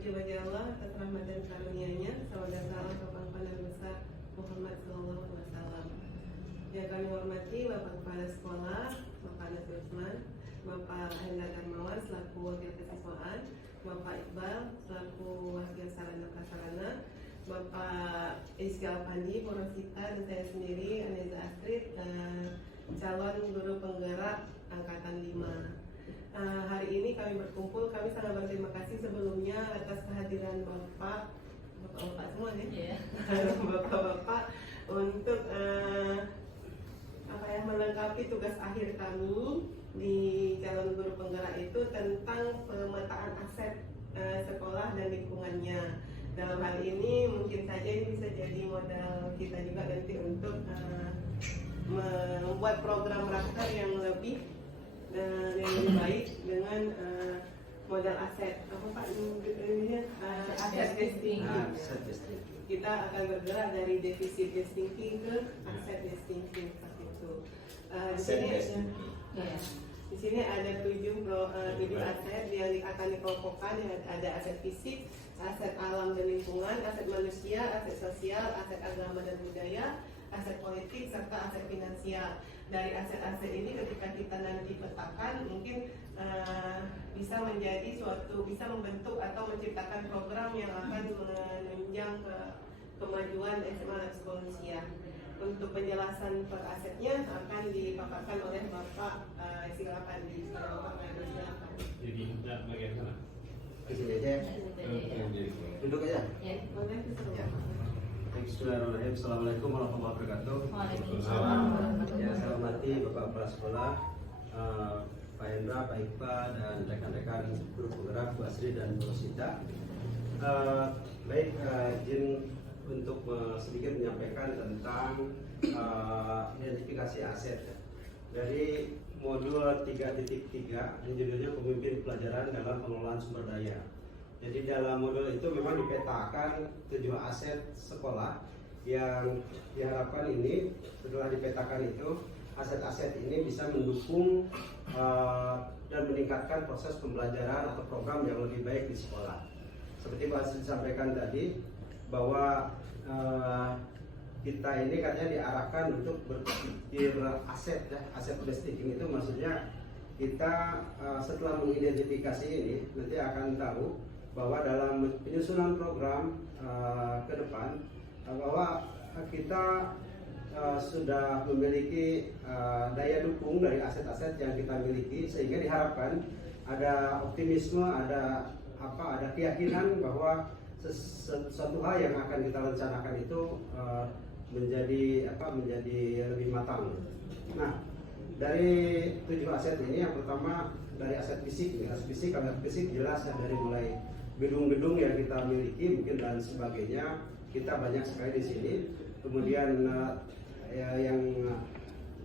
Terpuji bagi Allah atas rahmat dan karunia-Nya. Salawat dan salam kepada Panutan besar Muhammad Sallallahu Alaihi Wasallam. Yang kami hormati Bapak Kepala Sekolah, Bapak Anas Usman, Bapak Hendra Darmawan selaku Wakil Kesiswaan, Bapak Iqbal selaku Wakil Sarana Prasarana, Bapak Iskal Pandi, Porosita, dan saya sendiri Aneza Astrid, calon guru penggerak Angkatan 5. Hari ini kami berkumpul, kami sangat berterima kasih sebelumnya atas kehadiran Bapak semua ya, Bapak-bapak untuk melengkapi tugas akhir kami di calon guru penggerak itu tentang pemetaan aset sekolah dan lingkungannya. Dalam hal ini mungkin saja ini bisa jadi modal kita juga nanti untuk membuat program raker yang lebih baik dengan modal aset. Apa Pak ini aset testing. Kita akan bergerak dari defisit thinking ke aset thinking seperti itu. Di sini ada 7 aset yang akan dikelompokkan. Ada aset fisik, aset alam dan lingkungan, aset manusia, aset sosial, aset agama dan budaya, aset politik, serta aset finansial. Dari aset-aset ini ketika kita nanti petakan mungkin bisa menjadi bisa membentuk atau menciptakan program yang akan menunjang kemajuan SMA dan Manusia. Untuk penjelasan per asetnya akan dipaparkan oleh Bapak Iskal Pandi. Jadi bagian sana. Di sini aja. Duduk aja. Boleh Bismillahirrahmanirrahim. Assalamualaikum warahmatullahi wabarakatuh. Waalaikumsalam. Ya, saya hormati Bapak Kepala Sekolah, Pak Hendra, Pak Iqbal, dan rekan-rekan guru penggerak Bu Asri dan Bu Rosita. Baik, izin untuk sedikit menyampaikan tentang identifikasi aset dari modul 3.3 yang judulnya Pemimpin Pelajaran dalam Pengelolaan Sumber Daya. Jadi dalam modul itu memang dipetakan 7 aset sekolah yang diharapkan ini setelah dipetakan itu aset-aset ini bisa mendukung dan meningkatkan proses pembelajaran atau program yang lebih baik di sekolah. Seperti Pak Asri disampaikan tadi bahwa kita ini katanya diarahkan untuk berpikir aset ya, aset investing itu maksudnya kita setelah mengidentifikasi ini nanti akan tahu bahwa dalam penyusunan program ke depan bahwa kita sudah memiliki daya dukung dari aset-aset yang kita miliki sehingga diharapkan ada optimisme, ada keyakinan bahwa sesuatu hal yang akan kita rencanakan itu menjadi lebih matang. Nah, dari 7 aset ini yang pertama dari aset fisik. Aset fisik jelas ya, dari mulai gedung-gedung yang kita miliki mungkin dan sebagainya kita banyak sekali di sini. Kemudian yang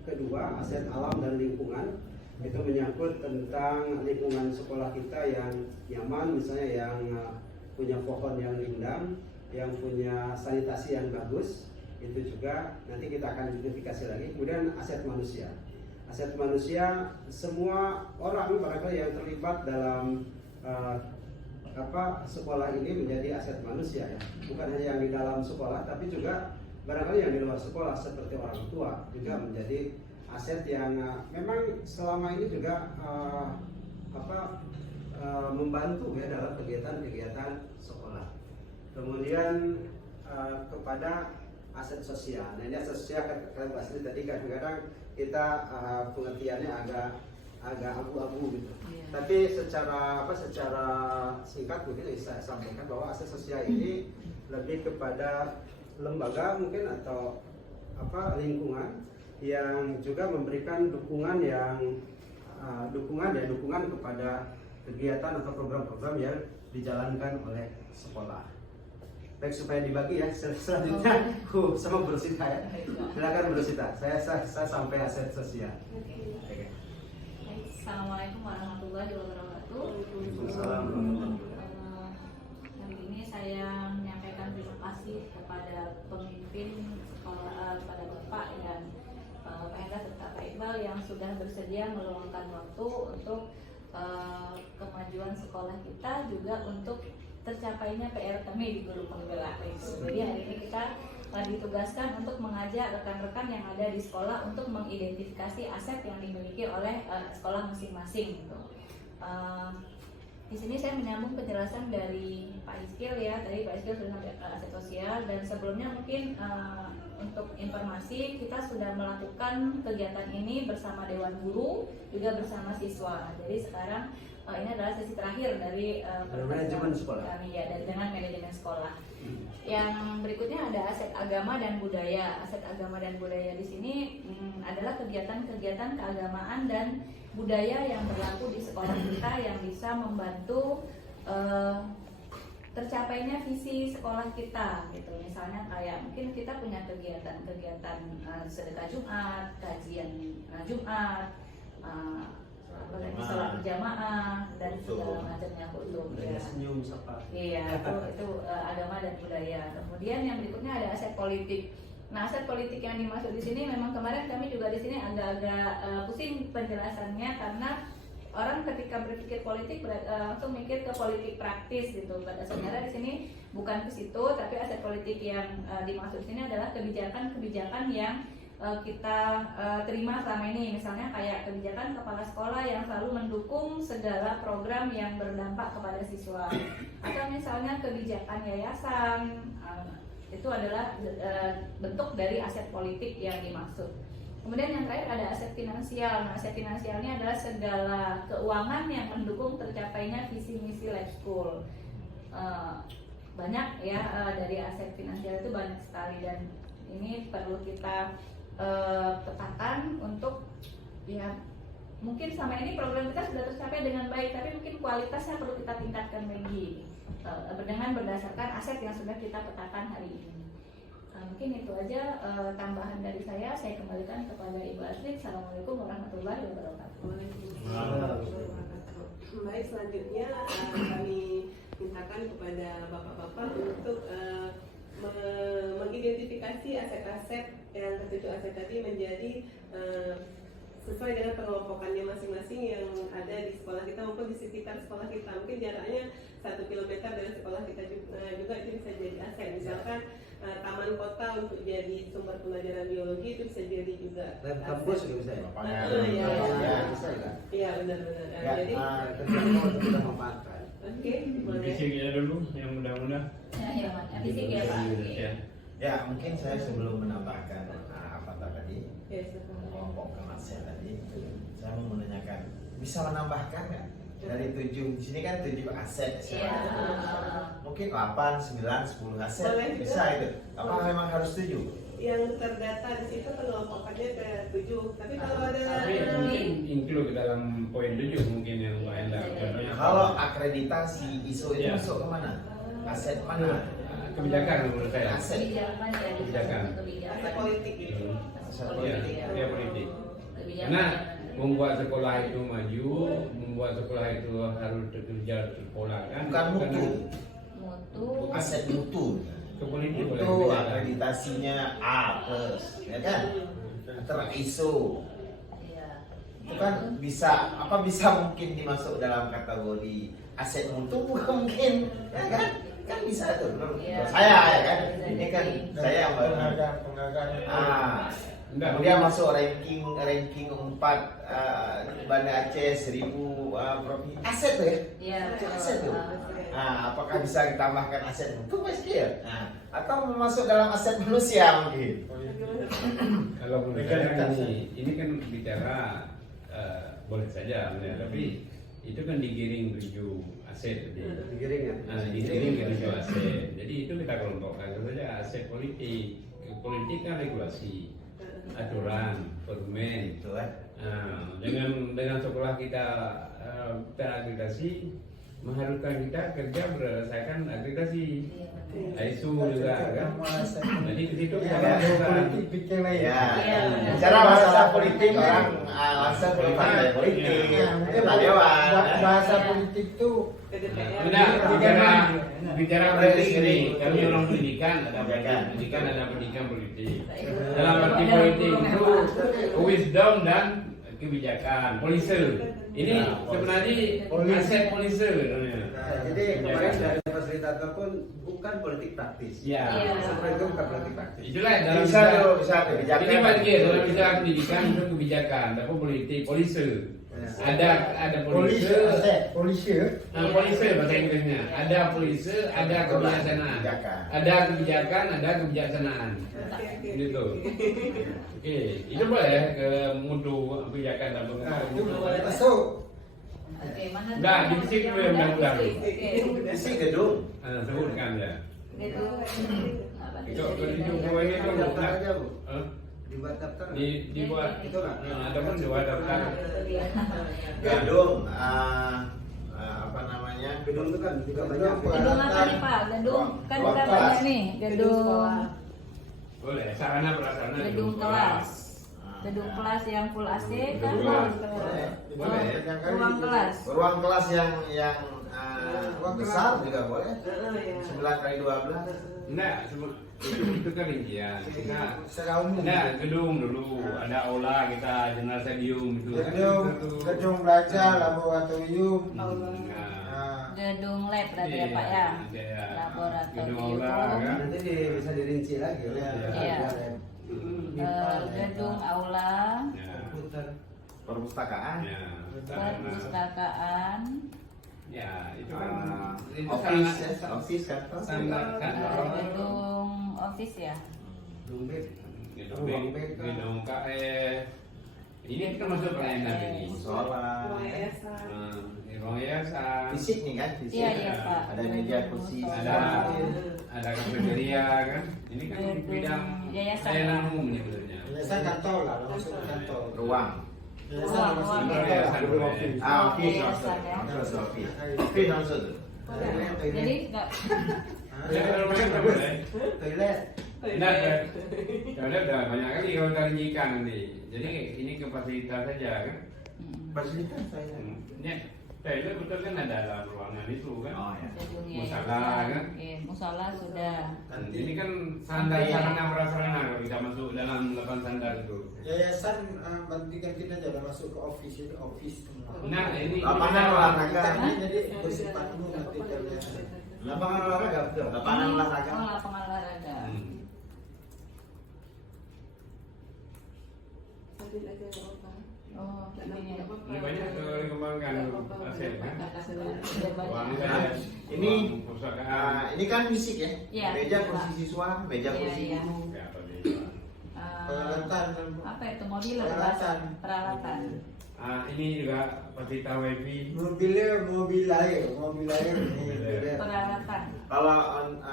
kedua aset alam dan lingkungan, itu menyangkut tentang lingkungan sekolah kita yang nyaman, misalnya yang punya pohon yang rindang, yang punya sanitasi yang bagus, itu juga nanti kita akan identifikasi lagi. Kemudian aset manusia. Aset manusia, semua orang barangkali yang terlibat dalam sekolah ini menjadi aset manusia ya. Bukan hanya yang di dalam sekolah, tapi juga barangkali yang di luar sekolah seperti orang tua juga menjadi aset yang memang selama ini juga membantu ya dalam kegiatan-kegiatan sekolah. Kemudian kepada aset sosial. Nah, ini aset sosial kan Bu Asri tadi kadang-kadang kita pengertiannya agak abu-abu gitu. Tapi secara singkat mungkin saya sampaikan bahwa aset sosial ini lebih kepada lembaga mungkin atau lingkungan yang juga memberikan dukungan kepada kegiatan atau program-program yang dijalankan oleh sekolah. Baik, supaya dibagi ya selanjutnya sama Bu Rosita ya. Silakan Bu Rosita. Saya sampai aset sosial. Oke. Assalamualaikum warahmatullahi wabarakatuh. Waalaikumsalam. Hari ini saya menyampaikan terima kasih kepada pemimpin sekolah, kepada Bapak dan Pak Hendra serta Pak Iqbal yang sudah bersedia meluangkan waktu untuk kemajuan sekolah kita, juga untuk tercapainya PR kami di guru penggerak. Jadi hari ini kita ditugaskan untuk mengajak rekan-rekan yang ada di sekolah untuk mengidentifikasi aset yang dimiliki oleh sekolah masing-masing. Gitu. Di sini saya menyambung penjelasan dari Pak Iskil ya. Tadi Pak Iskil sudah sampai aset sosial, dan sebelumnya mungkin untuk informasi kita sudah melakukan kegiatan ini bersama Dewan Guru juga bersama siswa. Jadi sekarang ini adalah sesi terakhir dari manajemen sekolah kami ya, dari dengan manajemen sekolah. Yang berikutnya ada aset agama dan budaya. Aset agama dan budaya di sini adalah kegiatan-kegiatan keagamaan dan budaya yang berlaku di sekolah kita yang bisa membantu tercapainya visi sekolah kita gitu. Misalnya kayak mungkin kita punya kegiatan sedekah Jumat, kajian Jumat, sholat berjamaah dan segala macamnya kutub ya. Senyum sapa. Iya, itu agama dan budaya. Kemudian yang berikutnya ada aset politik. Nah, aset politik yang dimaksud di sini memang kemarin kami juga di sini agak-agak pusing penjelasannya, karena orang ketika berpikir politik langsung mikir ke politik praktis gitu. Pada sebenarnya di sini bukan ke situ, tapi aset politik yang dimaksud di sini adalah kebijakan-kebijakan yang kita terima selama ini. Misalnya kayak kebijakan kepala sekolah yang selalu mendukung segala program yang berdampak kepada siswa, atau misalnya kebijakan yayasan, itu adalah bentuk dari aset politik yang dimaksud. Kemudian yang terakhir ada aset finansial. Nah, aset finansialnya adalah segala keuangan yang mendukung tercapainya visi misi Lab School. Banyak ya, dari aset finansial itu banyak sekali, dan ini perlu kita tepatan untuk ya, mungkin sama ini program kita sudah tercapai dengan baik, tapi mungkin kualitasnya perlu kita tingkatkan lagi dengan berdasarkan aset yang sudah kita petakan hari ini. Mungkin itu aja tambahan dari saya. Saya kembalikan kepada Ibu Astrid. Assalamualaikum warahmatullahi wabarakatuh. Baik, selanjutnya kami mintakan kepada bapak-bapak untuk mengidentifikasi aset-aset yang ketujuh aset tadi menjadi sesuai dengan pengelompokannya masing-masing yang ada di sekolah kita maupun di sekitar sekolah kita. Mungkin jaraknya 1 kilometer dari sekolah kita juga itu bisa jadi aset. Misalkan taman kota untuk jadi sumber pelajaran biologi itu bisa jadi juga kampus juga bisa ya? Iya, bisa ya? Iya, benar-benar. Ya, Jadi untuk kita memanfaatkan. oke, boleh. Fisiknya dulu yang mudah-mudah. Ya, fisik ya Pak. Ya. Ya, mungkin saya sebelum menambahkan apa tadi Ya, silakan. kelompok aset tadi, saya mau menanyakan, bisa menambahkan nggak dari 7? Di sini kan 7 aset. Iya. Mungkin 8, 9, 10 aset. Boleh juga. Bisa itu. Apakah memang harus 7? Yang terdata di situ pengelompokannya ke 7. Tapi kalau ada Tapi mungkin include ke dalam poin 7 mungkin yang lain lah. Contohnya Kalau akreditasi ISO itu Iya. masuk ke mana? Aset mana? kebijakan menurut saya. Aset. Kebijakan ya, Kebijakan. aset politik gitu. Aset Iya, politik. iya politik. Kebijakan Karena yang- membuat sekolah itu maju, membuat sekolah itu harus bekerja sekolah kan. Bukan mutu. mutu. Aset mutu. Ke politik boleh Itu kebijakan. akreditasinya A+, ya kan? Ter ISO. Iya. Itu kan bisa mungkin dimasuk dalam kategori aset mutu, bukan mungkin, ya kan? Kan bisa tuh. Menurut Iya. saya ya kan. Ini kan saya yang penghargaan. Enggak, kemudian masuk ranking 4 Banda Aceh 1000 provinsi. Aset tuh ya. Iya. Aset tuh. Nah, apakah bisa ditambahkan aset mutu pasti ya? Nah, atau masuk dalam aset manusia mungkin. Kalau menurut saya ini kan bicara boleh saja, ya, tapi itu kan digiring 7 aset. Digiring ya? Digiring ke 7 aset. Jadi itu kita kelompokkan saja aset politik. Politik kan regulasi, aturan, permen. Gitu kan. Dengan sekolah kita terakreditasi, mengharuskan kita kerja berdasarkan akreditasi. ISO juga kan. Jadi di situ kita lakukan. Politik bikin lain. Ya, Iya. bicara masalah politik orang langsung belum pandai politik. Itu Pak Dewan. Bahasa politik tuh Ke DPR. Tidak, bicara politik ini. Kami orang pendidikan, ada Pendidikan. pendidikan, ada pendidikan politik. Dalam arti politik itu wisdom dan kebijakan polisi. Ini Ya, sebenarnya polisi. aset polisi. Nah, jadi kemarin dari fasilitator pun bukan politik praktis. Ya. Iya. Seperti itu bukan politik praktis. Itulah dalam Bisa tuh, bisa kebijakan. Ini bagian dalam bicara pendidikan itu kebijakan, tapi politik polisi. Ada polisi. Polisi. Nah, polisi bahasa Inggrisnya. Ada polisi, ada kebijaksanaan. Ada kebijakan, ada kebijaksanaan. Gitu. Oke, itu boleh ke mutu kebijakan dan Itu masuk. Oke, mana? Enggak, di fisik dulu yang undang-undang. Oke. Isi gedung. Sebutkan ya. Gedung apa? Itu ini tuh Daftar aja, Bu. Hah? Dibuat daftar. dibuat Itu nggak? ada pun dibuat daftar. Gedung, apa namanya? Gedung itu kan juga banyak. Gedung apa nih Pak? Gedung kan Ruang udah kelas. banyak nih. Gedung Boleh, sarana prasarana gedung kelas. Gedung kelas yang full AC kan? Gedung kelas. Boleh. Boleh. Ruang kelas. Ruang kelas yang Ruang besar kelas. juga boleh. 9x12. Enggak, itu kan rincian. Nah, Secara umum. enggak, gedung dulu, ada aula kita, gymnasium itu. Gedung belajar, laboratorium. Nah, Gedung lab berarti ya Pak ya. Iya. Laboratorium. Gedung aula kan. Nanti bisa dirinci lagi oleh Iya. Gedung aula, Ya. komputer. Perpustakaan. Ya. perpustakaan, Ya, itu kan itu Office, sarana- office kantor. standar kantor. gedung office ya. Dompet. Gedung gedung KF. Ini kan masuk pelayanan ini. Musola. Ruang yayasan. Di ruang yayasan. Fisik nih kan, fisik. Iya, iya, Pak. Ada meja kursi. Ada kafeteria kan. Ini kan Gedung bidang yayasan. pelayanan umum ini sebenarnya. Biasa kantor lah, masuk ke kantor. Ruang. Biasa Ruang, masuk ruang. ke kantor. Gedung Boleh. office. Office Yayasan, maksud. ya. Maksud office. Office maksud tuh. Jadi nggak Ya, kalau mereka nggak boleh. Toilet. Enggak, udah banyak kali kalau kita rincikan nanti. Jadi ini ke fasilitas saja kan. Fasilitas saya. Ya, toilet betul kan ada dalam ruangan itu kan. Oh ya. gedung Musola, yayasan. kan? Iya, musola sudah. Ini kan standar sarana prasarana kalau kita masuk dalam 8 standar itu. Yayasan bantikan kita jadi masuk ke office itu office semua. Nah, ini Lapangan olahraga. Kita jadi bersifat umum nanti dari Lapangan olahraga betul. Lapangan Ini- olahraga. Oh, lapangan olahraga. Hmm. Oh, ini ya. Ini banyak dikembangkan aset kan. Sudah banyak. Ruang Nah, saya, ini ruang perpustakaan. ini kan fisik ya. Iya, Meja Pak. kursi siswa, meja Iya, kursi iya. guru. Ya, apa dia? peralatan. Apa itu modular Peralatan. peralatan. Ini juga fasilitas wifi. Mobil air ini. Peralatan. Kalau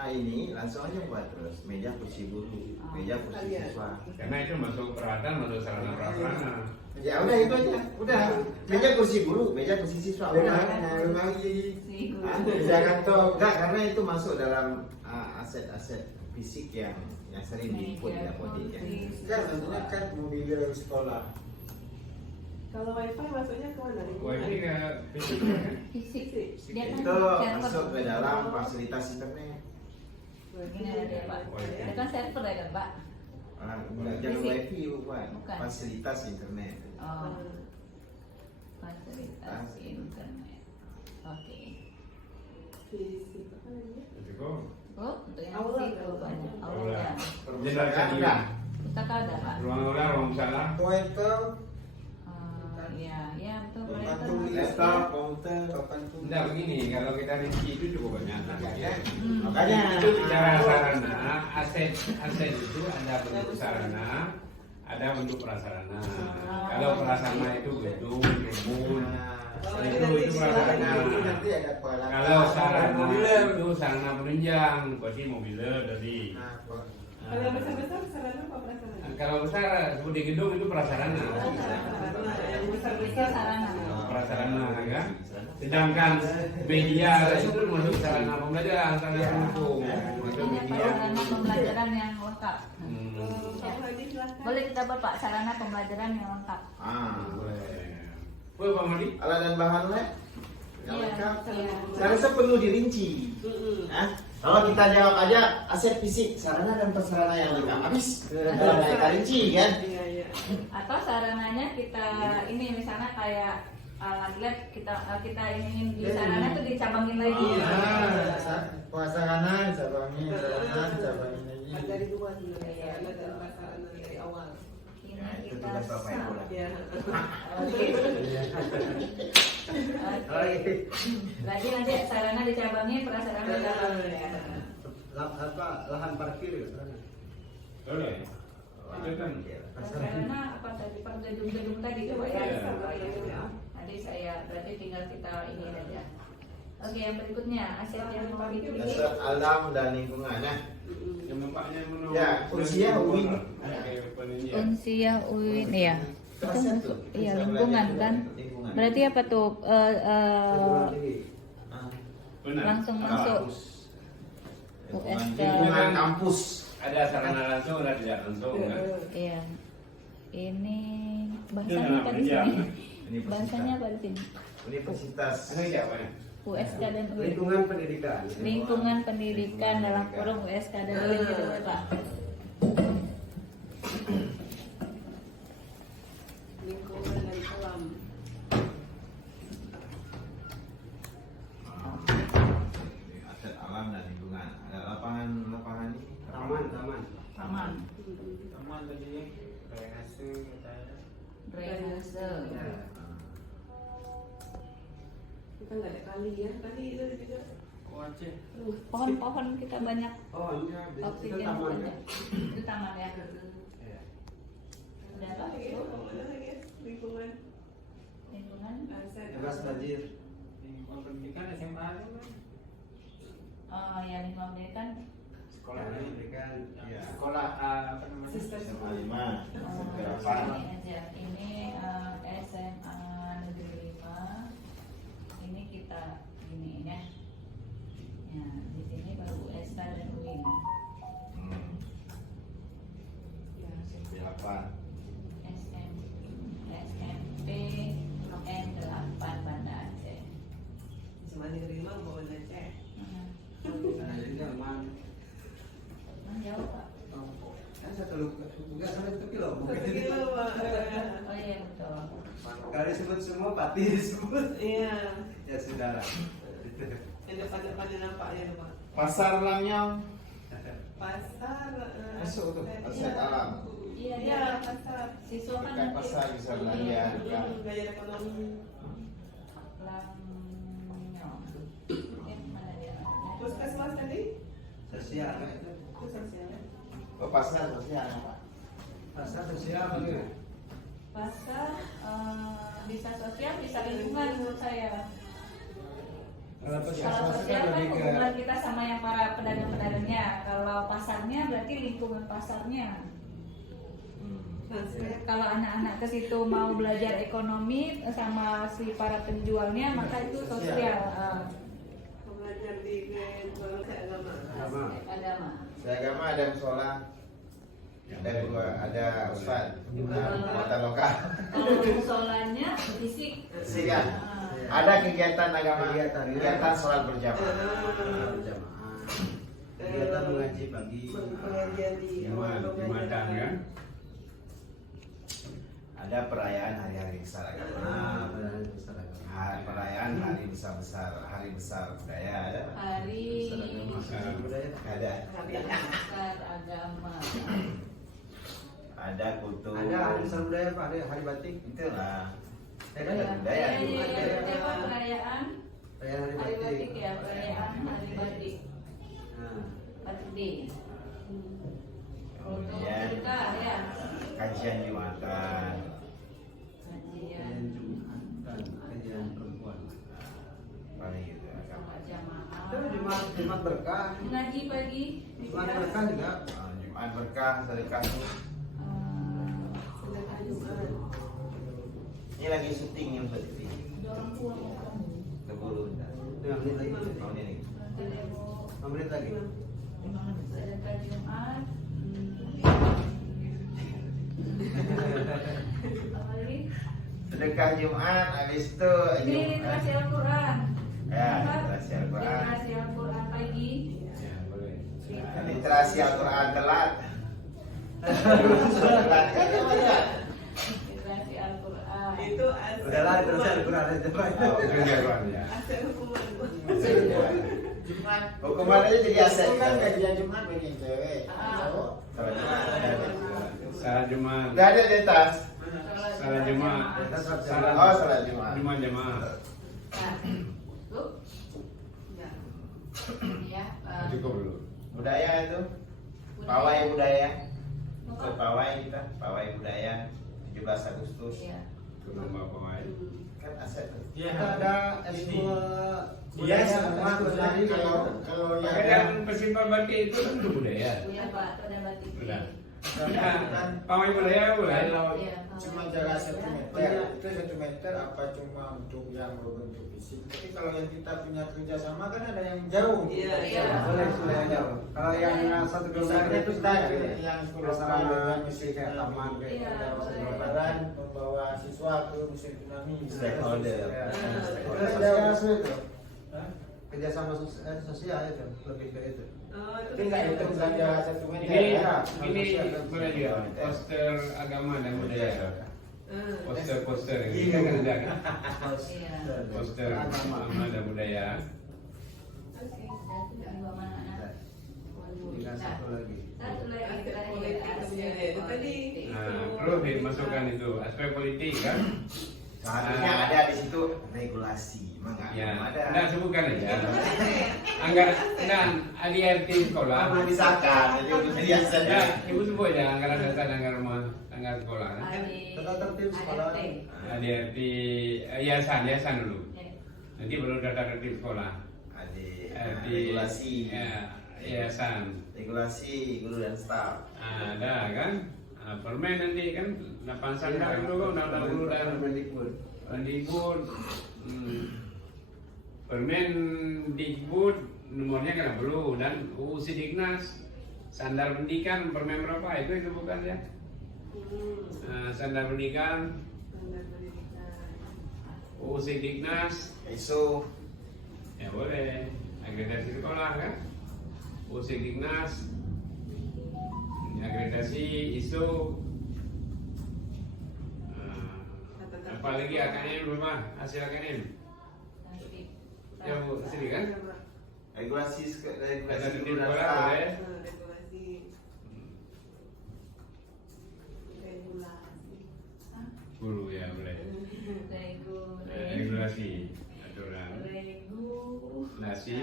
ini langsung aja buat terus meja kursi guru, meja kursi Iya. siswa. Karena itu masuk peralatan, masuk sarana prasarana. Ya udah itu aja, udah meja kursi guru, meja kursi siswa. Udah. Lagi. Si guru. Meja kantor enggak karena itu masuk dalam aset-aset fisik yang sering diinput di apotek ya. Kan maksudnya kan mobil sekolah. Kalau wifi masuknya ke mana? Wifi ke fisik kan? Fisik. Dia kan Itu server. masuk ke dalam fasilitas internet. Ini ada dia Pak. Itu kan server ya kan Pak? Jangan Fisik. wifi bukan, Bukan. fasilitas internet. Oh, fasilitas internet. Oke. Fisik apa namanya? Itu kok. Oh, untuk yang Aula. fisik banyak. Aula. Aula. Perpustakaan enggak? Pustaka ada Pak. Ruang aula, ruang musyawarah. Pointer, Iya, iya betul. Tempat Proyektor tulis. masuk. Laptop, komputer. papan tulis. Enggak begini, kalau kita rinci itu cukup banyak. Ya. Makanya Itu bicara sarana, aset itu ada bentuk sarana, ada bentuk prasarana. Kalau prasarana itu gedung, kebun, itu prasarana. Nanti ada peralatan. Kalau sarana itu sarana penunjang, pasti mobiler tadi. Kalau besar-besar sarana apa prasarana? Kalau besar seperti gedung itu prasarana. Yang Itu besar-besar sarana. Prasarana kan. Sedangkan media itu masuk sarana pembelajaran, sarana pendukung, masuk Ini media. sarana pembelajaran yang lengkap. Hmm. Pak Hadi silakan. Boleh kita Bapak sarana pembelajaran yang lengkap. Boleh. Boleh Bang Madi? alat dan bahan lab. nggak lengkap. Iya. Saya rasa perlu dirinci. Hah? Kalau kita jawab aja aset fisik, sarana dan prasarana yang lengkap habis. Kalau nggak kita rinci kan? Iya, iya. Atau sarananya kita ini misalnya kayak alat lab kita ingin di sarana tuh dicabangin lagi. Prasarana cabangin, sarana cabangin lagi. Dari dua sebenarnya, sarana dan prasarana dari awal. Ini Itu kita tugas Bapak Ibu lah. Ya. Oke. Oke. Berarti nanti sarana dicabangin, prasarana dicabangin ya. Lahan parkir ya sana. Boleh. Itu kan Prasarana apa tadi Pak gedung-gedung tadi coba ya. Iya. Nanti saya berarti tinggal kita ini aja. Oke, yang berikutnya aset yang mau dipilih. Aset alam dan lingkungan ya. yang bapaknya menurut Ya, usia UIN. Unsia UIN ya. Itu Aset masuk tuh. iya Bisa lingkungan belajar kan. lingkungan. Berarti apa tuh? Ah, Langsung masuk lingkungan, USK. lingkungan kampus. Ada sarana langsung, ada tidak langsung kan? Iya. Ini Itu bahasanya nama apa di kerja. sini? Universitas. Bahasanya apa di sini? Universitas. Ada siapa ya? USK dan UIN. Lingkungan pendidikan. Lingkungan pendidikan dalam kurung USK dan UIN gitu Pak. Lingkungan dan alam. Aset alam dan lingkungan. Ada lapangan ini. Taman. Taman. Taman tadi drainase katanya. Drainase. Kita nggak ada kali ya, kali itu juga. Aceh. Pohon-pohon kita banyak Oh, iya, itu oksigen taman ya. banyak. Itu taman ya. Iya. Udah apa? Lagi, mana lagi ya? Lingkungan. Lingkungan. Aset. Bebas banjir. Lingkungan pendidikan SMA ada kan? Oh ya lingkungan pendidikan. Sekolah pendidikan. Ya. Sekolah apa namanya? Sistem. SMA 5. Oh, Berapa? ini aja. Ini SMA Negeri 5. Ini kita ini ya. Ya, di sini baru USK dan UIN. Ya. SMP 8. SMP N8 Banda Aceh. Cuma negeri mah bawa Aceh. Nah, jadi aman. Nah, jauh Pak. Kan satu enggak sampai 1 kilo. Satu kilo, Pak. Oh iya betul. Kalau disebut semua pati disebut. Iya. Ya sudah lah. Yang depan-depannya nampaknya tuh, Pak. Pasar Lamyong. Pasar. Masuk tuh, iya. aset alam. Iya, Iya, ya. pasar. Siswa kan Dekat nanti pasar bisa belanja. Kan? Belajar ekonomi. Lamyong. Mana dia? Puskesmas tadi? Sosial. Itu sosial. Oh, pasar sosial apa? Pasar sosial bagaimana? Pasar bisa sosial, bisa lingkungan menurut saya. Kalau Kalau puskesmas kan sosial kan lebih ke hubungan kita sama yang para pedagang-pedagangnya. Kalau pasarnya berarti lingkungan pasarnya. Nah, saya Kalau anak-anak ke situ mau belajar ekonomi sama si para penjualnya, maka itu sosial. belajar di Indonesia agama. Agama. Agama. Saya agama ada musola. Ada gua, ada ustad, ada lokal. Kalau musolanya fisik. Sikat. Ah. Ada kegiatan agama, Kegiatan. kegiatan sholat berjamaah. Berjamaah. Kegiatan mengaji pagi. Pengajian di Jumatan kan? Ada perayaan hari-hari besar agama. Perayaan hari besar-besar, hari besar budaya ada. Hari Ada. besar agama. Ada kultur. Ada hari besar budaya Pak, ada hari batik. Itulah. Ada Iya, budaya. iya, iya, apa perayaan Perayaan hari hari batik batik. ya, perayaan hari batik. Nah, Batik di. Kultur Kemudian kita ya. kajian Jumatan. Kajian kajian perempuan. Paling gitu agama. sama jamaah. Itu Jumat berkah. Ngaji pagi. Jumat berkah juga. Jumat berkah, sedekah. Sedekah Jumat. Ini lagi syuting yang seperti ini. Dorong pulang ya kamu. Keburu. 5 menit lagi. Tahun ini. Nanti demo 5 menit lagi. sedekah Jumat. Apa lagi? Sedekah Jumat, habis itu Ini literasi Al-Quran. Ya, literasi Al-Quran. Literasi Al-Quran pagi. Ya, boleh. Literasi Al-Quran telat. Telat kan namanya. Literasi Al-Quran. Itu asal Udahlah, terus hukuman. Al-Quran aja. Oh, kejaran ya. Asal hukuman. Jumat. Hukuman aja jadi aset. Itu kan gajian Jumat bagi yang cewek. Ah. Cowok. Salat Jumat ada di situ. Salat Jumat. Nggak ada di tas. Salat Jumat. Salat Oh, salat Jumat. Jumat jamaah. Nah, lu, Ya. ya. Cukup dulu. Budaya itu. Pawai budaya. Ikut pawai kita, pawai budaya 17 Agustus. Iya. Ke rumah pemain. Kan aset tuh. Iya. Kita ada ekskul Dia semua tadi kalau yang Pakaian festival batik itu kan budaya. Iya Pak, ada batik. Udah. kan Pawai budaya boleh. kalau Iya. cuma jarak 1 meter itu 1 meter apa cuma untuk yang berbentuk fisik. Tapi kalau yang kita punya kerjasama kan ada yang jauh. Iya. Iya. boleh sudah jauh. Kalau yang 1 kilometer itu sudah ya. yang Penasaran dengan misi misi kayak taman kayak Iya, gitu. boleh. lebaran membawa siswa ke musim tsunami. Stakeholder. Ya. Stakeholder. Itu sosial itu. Hah? Kerjasama sosial itu lebih ke itu. Oh, itu Tapi nggak itu bukan jarak 1 meter. Ini ya. boleh juga poster agama dan budaya. Ah. Poster ini kan ada kan? Iya. Poster agama dan budaya. Oke, dan dua mana? Tinggal satu lagi. Satu lagi Aspek terakhir, politik aspek kemudian itu tadi. politik. Nah, perlu dimasukkan itu aspek politik kan? Seharusnya ada di situ regulasi. Emang nggak Ya, ada. enggak sebutkan aja. Anggaran enggak ADRT sekolah. Belum disahkan, jadi udah jadi aset. Ya, ibu sebut aja anggaran dasar dan anggaran rumah tangga sekolah kan? Tata tertib sekolah. ADRT yayasan dulu. Ya. Nanti baru data tertib sekolah. Ada regulasi, Yayasan. regulasi guru dan staf. Ada kan? Permen nanti kan 8 sandar itu kan undang-undang guru dan Mendikbud. Permen Dikbud nomornya kan perlu dan UU Sidiknas sandar pendidikan permen berapa itu bukan ya? Sandar pendidikan Standar pendidikan. UU Sidiknas ISO, ya boleh akreditasi sekolah kan? UU Sidiknas akreditasi ISO apalagi AKM berapa hasil AKM ya Bu sini kan regulasi data tertib guru dan sekolah staf. boleh Regulasi. Regulasi. guru ya boleh regulasi aturan regulasi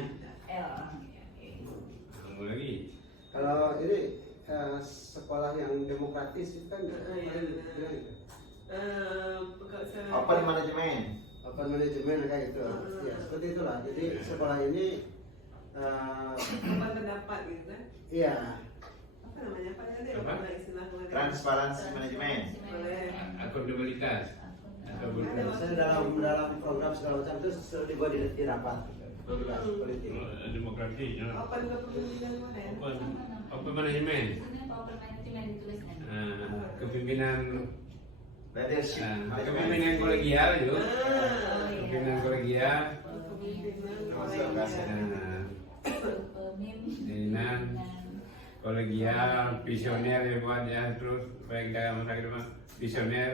kamu lagi Kalau ini sekolah yang demokratis itu kan Open manajemen. open manajemen kayak gitu. Ya, seperti itulah. Jadi sekolah ini Apa pendapat gitu kan? iya Apa namanya? Apa tadi? Apa? Apa istilah keluarga? Transparansi manajemen. akuntabilitas atau saya dalam program segala macam itu selalu dibuat di rapat politik. demokrasi ya. Open kepemimpinan kemarin. Open manajemen kepimpinan Leadership. kepemimpinan kolegial juga Ah, kepemimpinan kolegial kepemimpinan Masuk kolegial. kasih. kepemimpinan kolegial visioner ya buat ya terus baik dalam masa depan visioner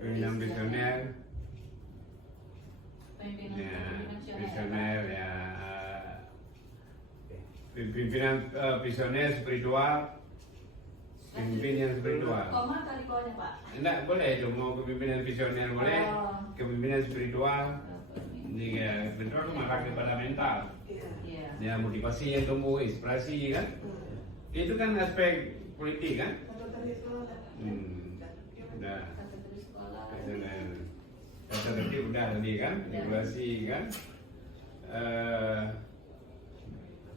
pimpinan visioner ya visioner ya pimpinan visioner spiritual pimpinan spiritual Koma atau di bawahnya Pak? enggak boleh itu mau kepemimpinan visioner boleh Oh. kepemimpinan spiritual ini ya spiritual itu malah kepada mental Iya. Iya. ya motivasi yang tumbuh inspirasi kan itu kan aspek politik kan Atau tadi sekolah kan? udah Kata dari sekolah. kata tertib udah tadi kan regulasi kan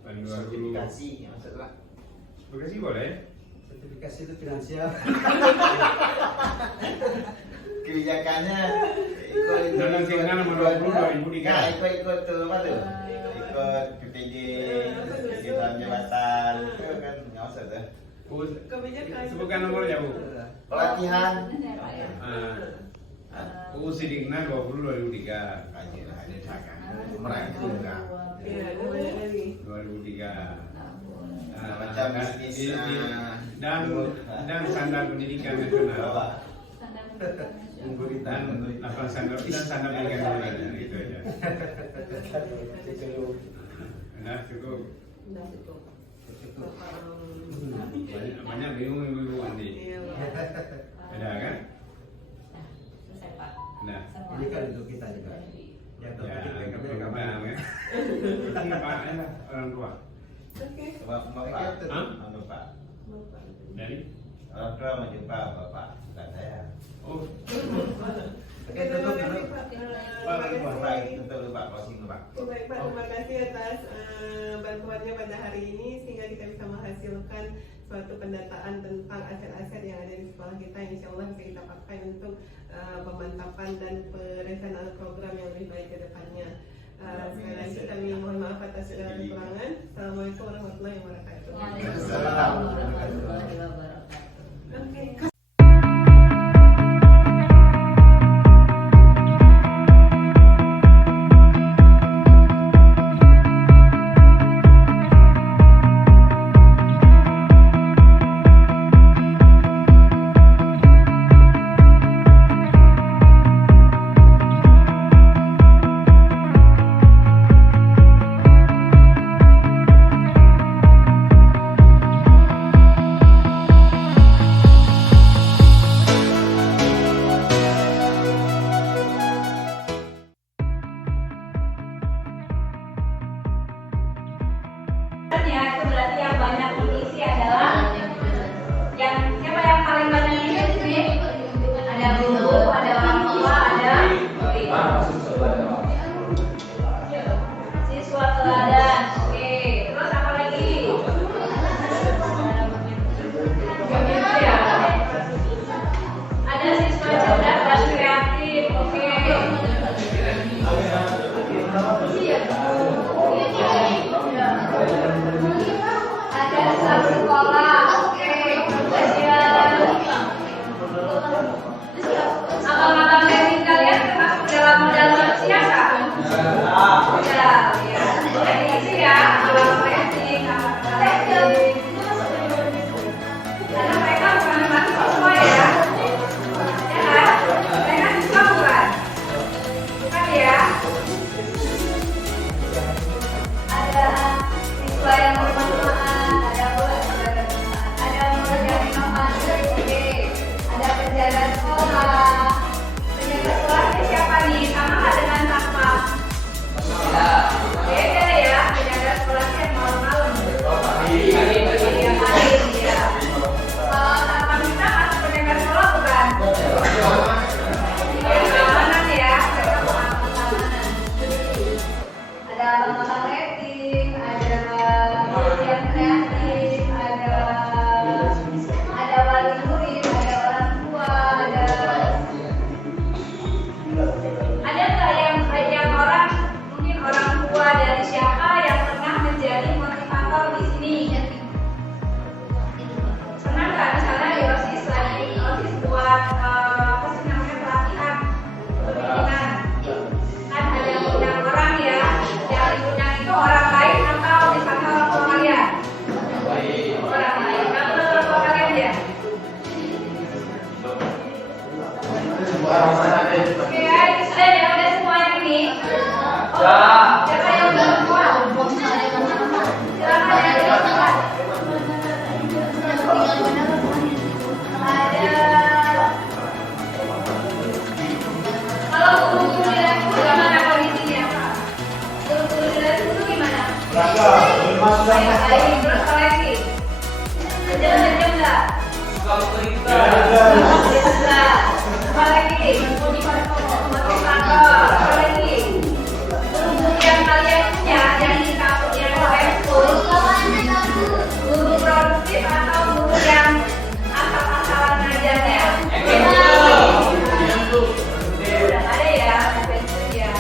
Sertifikasi maksudnya. sertifikasi boleh Sertifikasi itu finansial. Kebijakannya ikut Undang-Undang Tinggal nomor 20 2003. Nah, ikut tuh apa tuh? Ikut PPG, dalam jabatan, itu kan nggak usah tuh. Kebijakan. Sebutkan nomornya Bu. Pelatihan. Benar, Pak, ya? UU Sidiknas 20 2003. Kajian ada dagang. merangkul enggak. Iya, ada banyak lagi. 2003. Macam bisnis Dan standar pendidikan nasional. Bapak. Dan apa standar pendidikan nasional itu aja. Nah, cukup. Udah cukup. Banyak bingung ibu Andi. Iya, Pak. Ada kan? Selesai Pak. Nah, Semua. Ini kan untuk kita juga. Yang ya, terpenting kami enggak rekaman. apa-apa ya. Ini Pak, orang tua. Oke. Bapak. Hah? Anu Pak. Bapak. Dari? Orang tua menjumpa Bapak, bukan saya. Oh, Oke, terima kasih Pak. Terima Bapak, kasih. untuk Pak closing Pak. Baik Pak, terima kasih atas bantuannya pada hari ini sehingga kita bisa menghasilkan suatu pendataan tentang aset-aset yang ada di sekolah kita yang insya Allah bisa kita pakai untuk pemantapan dan perencanaan program yang lebih baik ke depannya. Sekali lagi kami mohon maaf atas segala kekurangan. Assalamualaikum warahmatullahi wabarakatuh. Waalaikumsalam warahmatullahi wabarakatuh. Oke. Ya, itu berarti yang banyak diisi adalah yang siapa yang paling banyak diisi di sini? Ada guru, ada orang tua, ada siswa teladan. Oke, terus apa lagi? Ya. Ada siswa cerdas dan kreatif. Oke. Ada staff sekolah, oke, kemudian abang-abang learning kalian termasuk dalam modal manusia kah? Ya, ya. Jadi isi ya, abang learning, abang learning. Karena mereka bukan mahasiswa semua ya, ya kan? Mereka siswa bukan? Bukan ya? Ada siswa yang bermanfaat, ada murid yang inovasi, oke. Ada penjaga sekolah. Penjaga sekolah ini siapa nih? Sama nggak dengan satpam? Beda ya, penjaga sekolah yang malam-malam. Iya, paling ya. Kalau satpam kita masuk penjaga sekolah bukan? Ya, keamanan ya, mereka pengaman keamanan. Ada abang-abang rating, ada yang kreatif, ada wali murid, ada orang tua, ada nggak yang orang mungkin orang tua dari siapa yang pernah menjadi motivator di sini? Pernah nggak misalnya di OSIS lagi OSIS buat apa sih namanya pelatihan pemimpinan? Kan ada yang undang orang ya, yang diundang itu orang lain atau misalnya orang tua kalian? Orang lain. Kamu orang tua kalian ya? Oke ya, sudah ya, udah semua yang ini. Oh, siapa yang udah semua? Silakan ya, silakan. Ada. Kalau guru-guru direktur gimana kondisinya? Guru-guru direktur gimana? Baik, terus apa lagi? Kerja-kerja enggak? Enggak. Apa lagi? Motivator. Apa lagi? Guru-guru yang kalian punya, yang di kampus, yang ekskul, guru produktif atau guru yang asal-asalan ngajarnya? Udah ada ya, pensiun ya.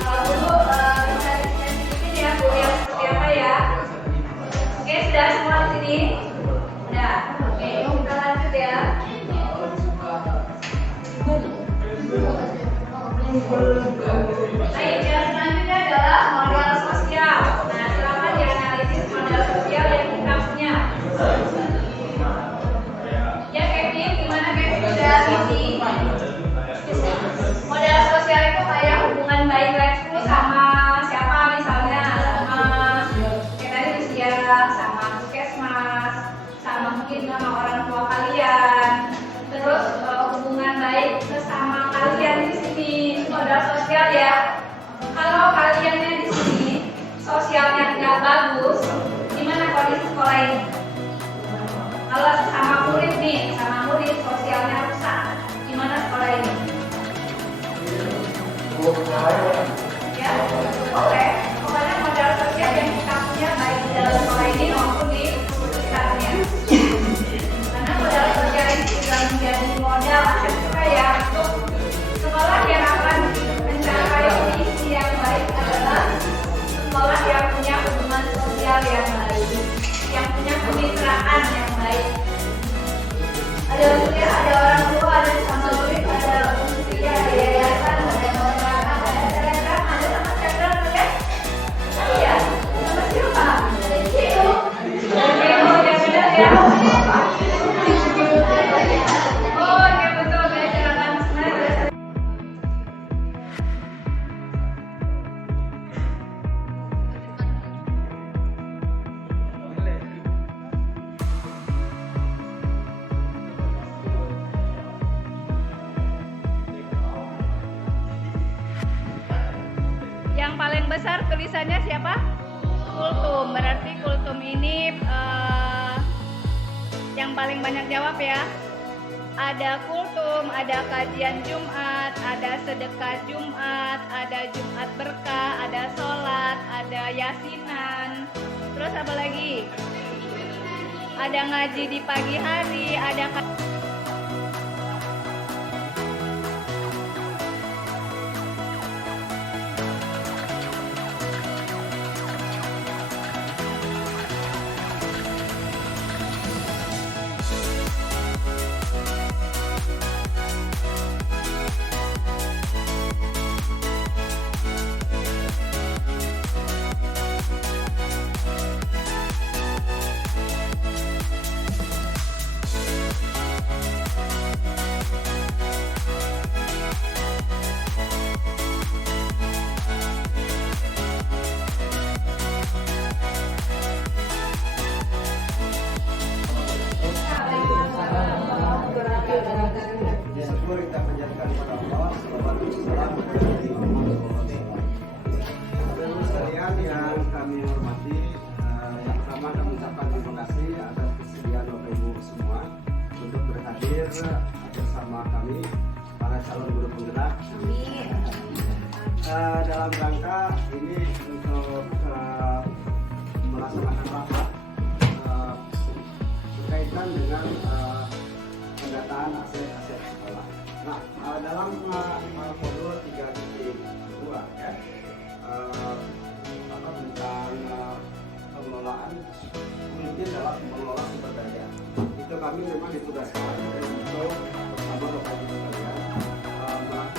Kalau dulu bisa dispesifikin ya, guru yang seperti apa ya? Oke, sudah semua di sini? Udah. Oke, kita lanjut ya. Baik, yang selanjutnya adalah modal sosial. Nah, silakan dianalisis modal sosial yang kita punya. Ya, Kevin, gimana Kevin udah isi? Modal sosial itu kayak hubungan baik Lexku sama siapa misalnya, sama kayak tadi usia, sama puskesmas, sama mungkin sama orang tua kalian. Terus hubungan baik sesama kalian di sini, modal sosial ya. Kalau kaliannya di sini sosialnya nggak bagus, gimana kondisi sekolah ini? Kalau sama murid nih, sama murid sosialnya rusak, gimana sekolah ini? Ya, boleh. Pokoknya modal sosial yang kita punya baik di dalam sekolah ini maupun di sekitarnya. Karena modal sosial ini juga menjadi modal aset kita ya untuk sekolah yang akan mencapai visi yang baik adalah sekolah yang punya hubungan sosial yang baik, yang punya kemitraan yang baik. Ada kuliah, ada orang tua, ada sama murid, ada usia, ada yayasan, ada masyarakat, ada telegram, ada sama telegram ya? Iya, sama siapa? Itu. Oke, yang benar ya. Oh, ya betul, ya silakan. Yang paling besar tulisannya siapa? Kultum. Berarti kultum ini yang paling banyak jawab ya. Ada kultum, ada kajian Jumat, ada sedekah Jumat, ada Jumat berkah, ada sholat, ada yasinan. Terus apa lagi? Ada ngaji di pagi hari, ada Syukur kita panjatkan kepada Allah. Salawat wassalam dari Muhammad. Saudara sekalian yang kami hormati, yang pertama kami ucapkan terima kasih atas kesediaan Bapak Ibu semua untuk berhadir bersama kami para calon guru penggerak. Dalam rangka ini untuk melaksanakan rapat berkaitan dengan pendataan aset-aset sekolah. Nah, dalam modul 3.2 ya, tentang pengelolaan pemimpin dalam mengelola sumber daya. Itu kami memang ditugaskan untuk bersama Bapak Ibu sekalian melaksanakan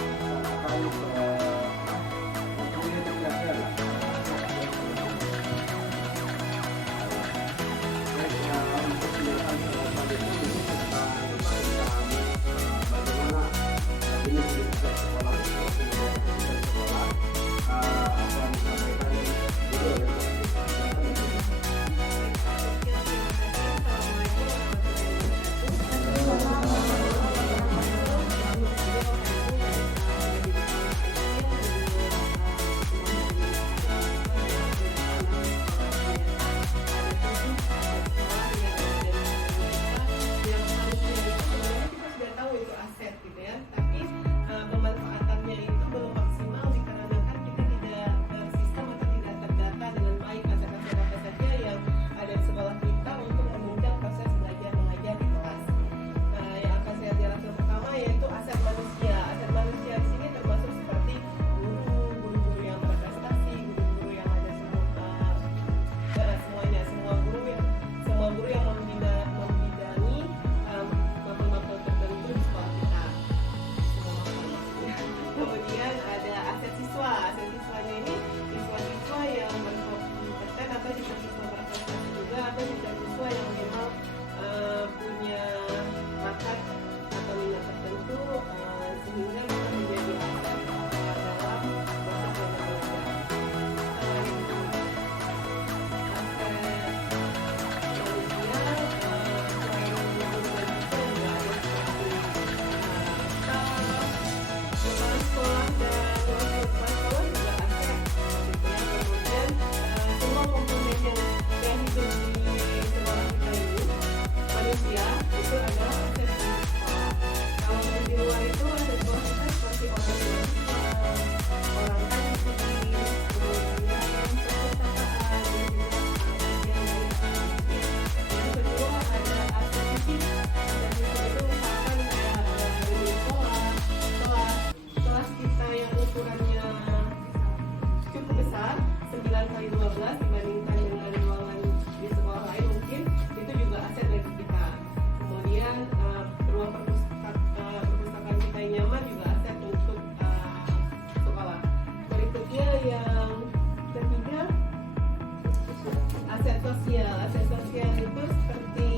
sosial. Aset sosial itu seperti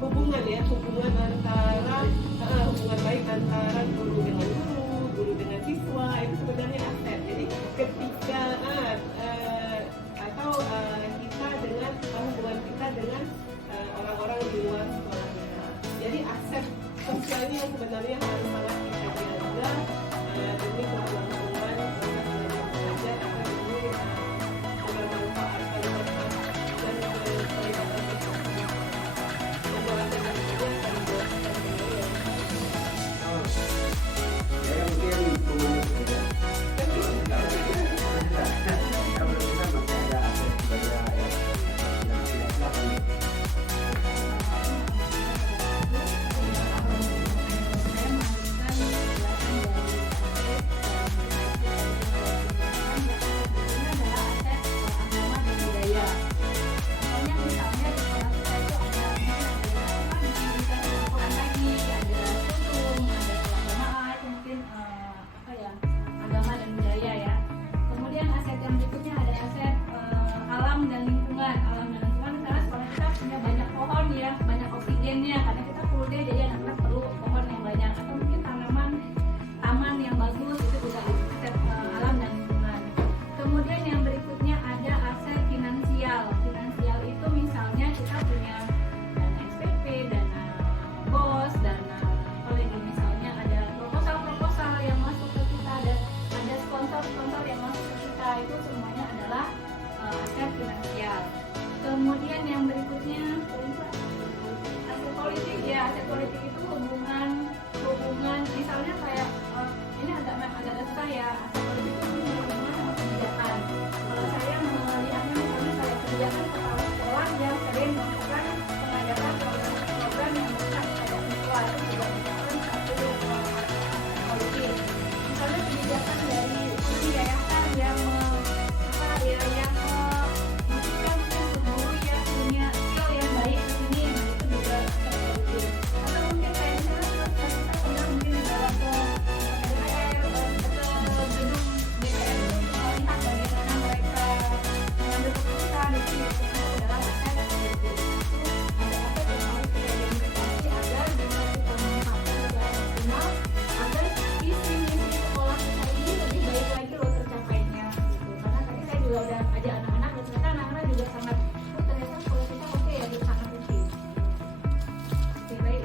hubungan ya, hubungan baik antara guru dengan guru dengan siswa, itu sebenarnya aset. Jadi ketika kita dengan hubungan kita dengan orang-orang di luar sekolah kita. Jadi aset sosial ini yang sebenarnya harus sangat kita jaga demi keberlangsungan belajar agar ini bermanfaat dan kelihatan Saya mungkin pengurus saja. Kalau kita masih ada aset budaya yang tidak silakan. Agama dan budaya ya. Kemudian aset yang berikutnya ada aset alam dan lingkungan. Alam dan lingkungan karena sekolah kita punya banyak pohon ya, banyak oksigennya karena kita perlu deh, jadi anak-anak perlu pohon yang banyak atau mungkin taman yang bagus, itu juga aset alam dan lingkungan. Kemudian yang berikutnya ada aset finansial. Finansial itu misalnya kita punya dana SPP, dana BOS, dana apalagi misalnya ada proposal yang masuk ke kita, ada sponsor yang masuk ke kita, itu semuanya adalah aset finansial. Kemudian yang berikutnya aset politik ya. Aset politik itu hubungan misalnya kayak ini agak susah ya. Aset politik itu hubungan sama kebijakan. Kalau saya melihatnya misalnya kayak kebijakan kepala sekolah yang sering melakukan pengadakan program yang besar pada siswa, itu juga merupakan satu politik. Misalnya kebijakan dari yayasan yang mungkin guru yang punya skill yang baik di sini, itu juga politik. Atau mungkin kayak misalnya kita pernah mungkin dibawa ke DPR atau gedung DPR untuk melihat bagaimana mereka mengambil keputusan, itu adalah aset politik. Ada aset yang harus kita identifikasi agar bisa kita manfaatkan secara maksimal agar visi misi sekolah kita ini lebih baik lagi loh tercapainya gitu. Karena tadi saya juga udah ajak anak-anak dan ternyata anak-anak juga sangat ternyata sekolah kita oke ya, dia sangat oke. Oke, baik.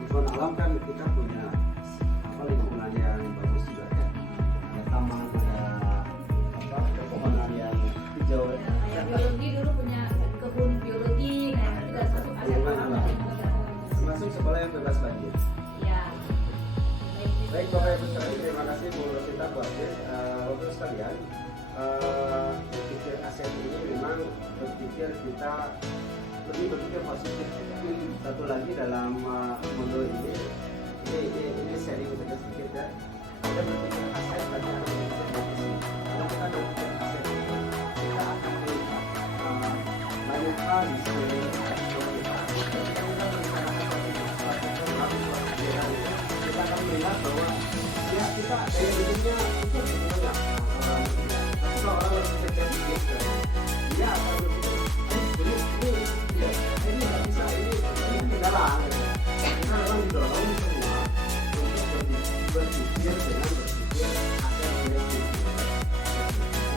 Lingkungan alam kan kita punya lingkungan yang bagus juga ya. Ada taman, ada pepohonan yang hijau. Ya, biologi dulu punya kebun biologi, nah itu juga masuk aset alam. Termasuk sekolah yang bebas banjir. Ya. Baik Bapak Ibu sekalian, terima kasih Bu Rosita Bu Aziz. Bapak sekalian, berpikir aset ini memang berpikir kita lebih berpikir positif. Satu lagi dalam modul ini sharing saja sedikit ya. Ada berpikir aset bagi anak berpikir posisi. Kalau kita berpikir aset, kita akan melihat banyak hal di sekeliling kita. Kita akan melihat bahwa ya kita daya belinya itu banyak orang. Tapi kalau orang berpikir positif, dia akan berpikir ini nggak bisa, ini kendala. Kita memang didorong semua untuk berpikir dengan berpikir aset basic.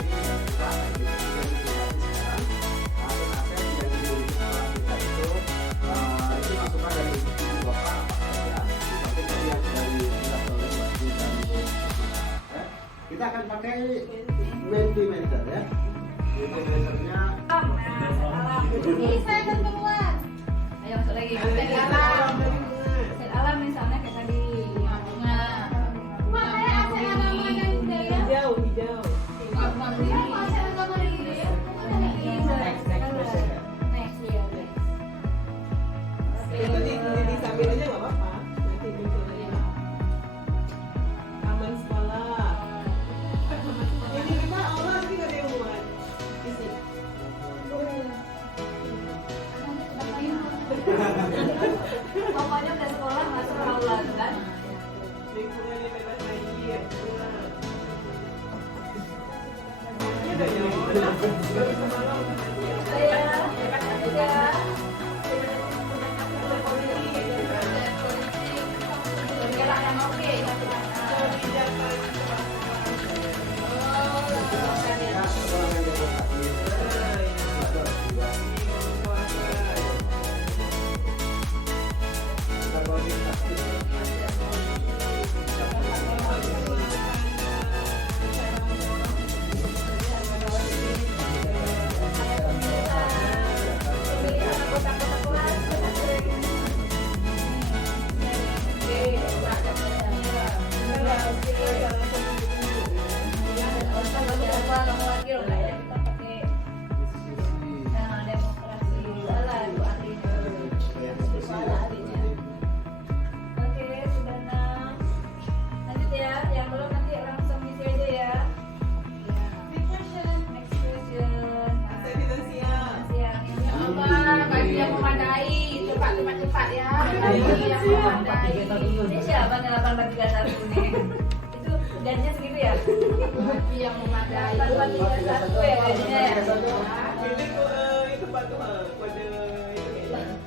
Jadi kita akan berpikir sekarang aset-aset yang dimiliki sekolah kita itu masukan dari ibu bapak apa saja. Seperti tadi yang dari kita akan pakai Mentimeter ya. Mentimeternya Ini saya akan keluar. Ayo masuk lagi. Aset alam. Aset alam misalnya kayak tadi bunga. Makanya aset alam ada budaya. hijau. Aset agama dan budaya. Next ya. Itu di samping aja nggak apa-apa. Nanti muncul lagi. Taman sekolah. Ini kita aula tapi nggak ada yang muat. Isi. Pokoknya udah sekolah masuk aula Siapa nih 831 nih? Itu janjinya segitu ya? Yang memadai 831 ya gajinya ya? Ini itu Pak tuh kode itu.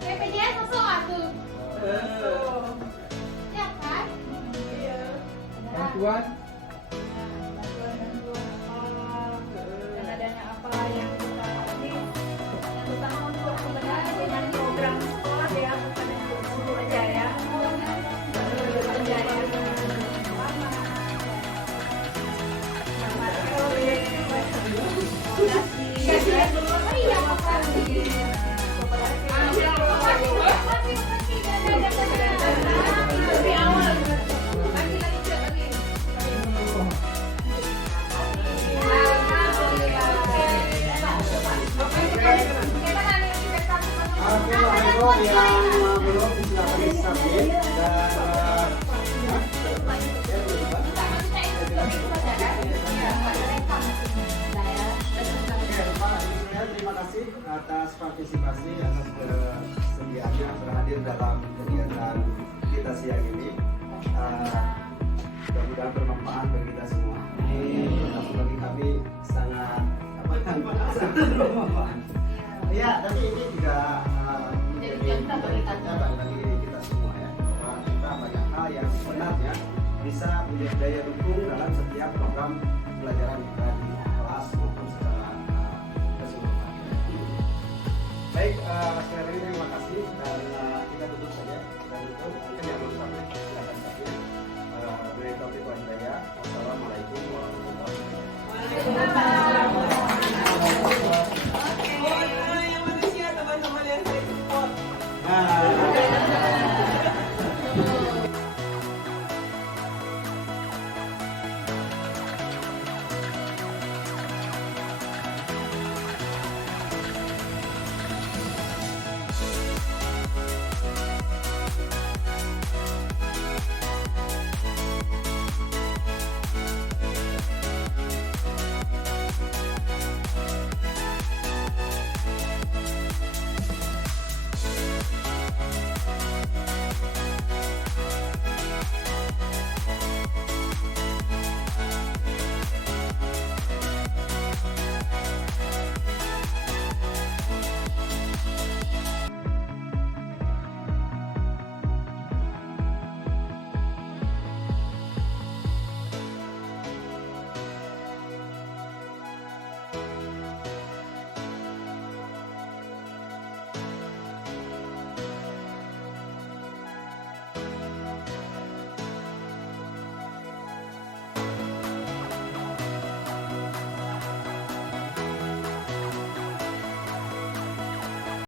BPJS masuk atuh. Ya kan? Iya. Bantuan dana apa yang kita ini yang utama untuk sebenarnya dengan program sekolah ya, bukan untuk guru aja ya. Yang belum silakan disubmit dan terima kasih atas partisipasi, atas kesediaannya berhadir dalam kegiatan kita siang ini. Mudah-mudahan bermanfaat bagi kita semua. Ini bagi kami sangat bermanfaat. Ya, tapi ini juga menjadi pelajaran bagi kita semua ya. Bahwa kita banyak hal yang sebenarnya bisa menjadi daya dukung dalam setiap